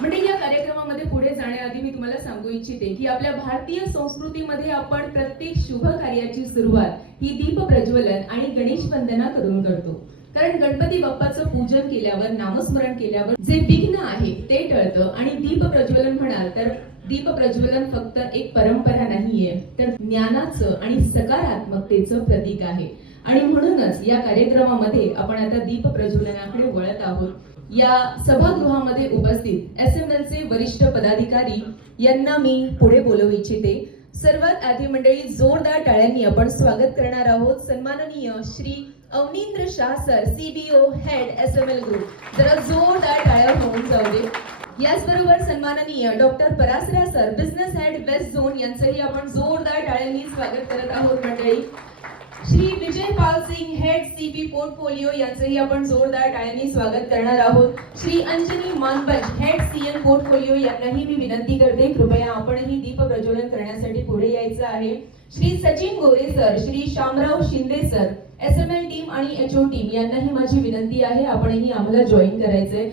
म्हणजे या कार्यक्रमामध्ये पुढे जाण्याआधी मी तुम्हाला सांगू इच्छिते की आपल्या भारतीय संस्कृतीमध्ये आपण प्रत्येक शुभ कार्याची सुरुवात ही दीप प्रज्वलन आणि गणेश वंदना करून करतो. कारण गणपती बाप्पाचं पूजन केल्यावर, नामस्मरण केल्यावर जे विघ्न आहे ते टळतं. आणि दीप प्रज्वलन म्हणाल तर दीप प्रज्वलन फक्त एक परंपरा नाहीये, तर ज्ञानाचं आणि सकारात्मकतेचं प्रतीक आहे. आणि म्हणूनच या कार्यक्रमामध्ये आपण आता दीप प्रज्वलनाकडे वळत आहोत. या सभागृहामध्ये उपस्थित SML चे वरिष्ठ पदाधिकारी यांना मी पुढे बोलवू इच्छिते. सर्वात आधी मंडळी जोरदार टाळ्यांनी आपण स्वागत करणार आहोत सन्माननीय Shri Avanindra Shah sir, CBO head SML group. जरा जोरदार टाळ्या होऊन जाऊ दे. याचबरोबर सन्माननीय doctor Parasara sir, business head west zone, यांचंही आपण जोरदार टाळ्यांनी स्वागत करत आहोत मंडळी. Shri Vijay Pal Singh head CP portfolio यांचंही आपण जोरदार टाळ्यांनी स्वागत करणार आहोत. Shri Anjani Manbaj head CN portfolio यांनाही मी विनंती करते, कृपया आपणही दीप प्रज्वलन करण्यासाठी पुढे यायचं आहे. Shri Sachin Gore sir, Shri Shamrao Shinde sir, SML team आणि HO टीम यांनाही माझी विनंती आहे, आपणही आम्हाला जॉईन करायचंय.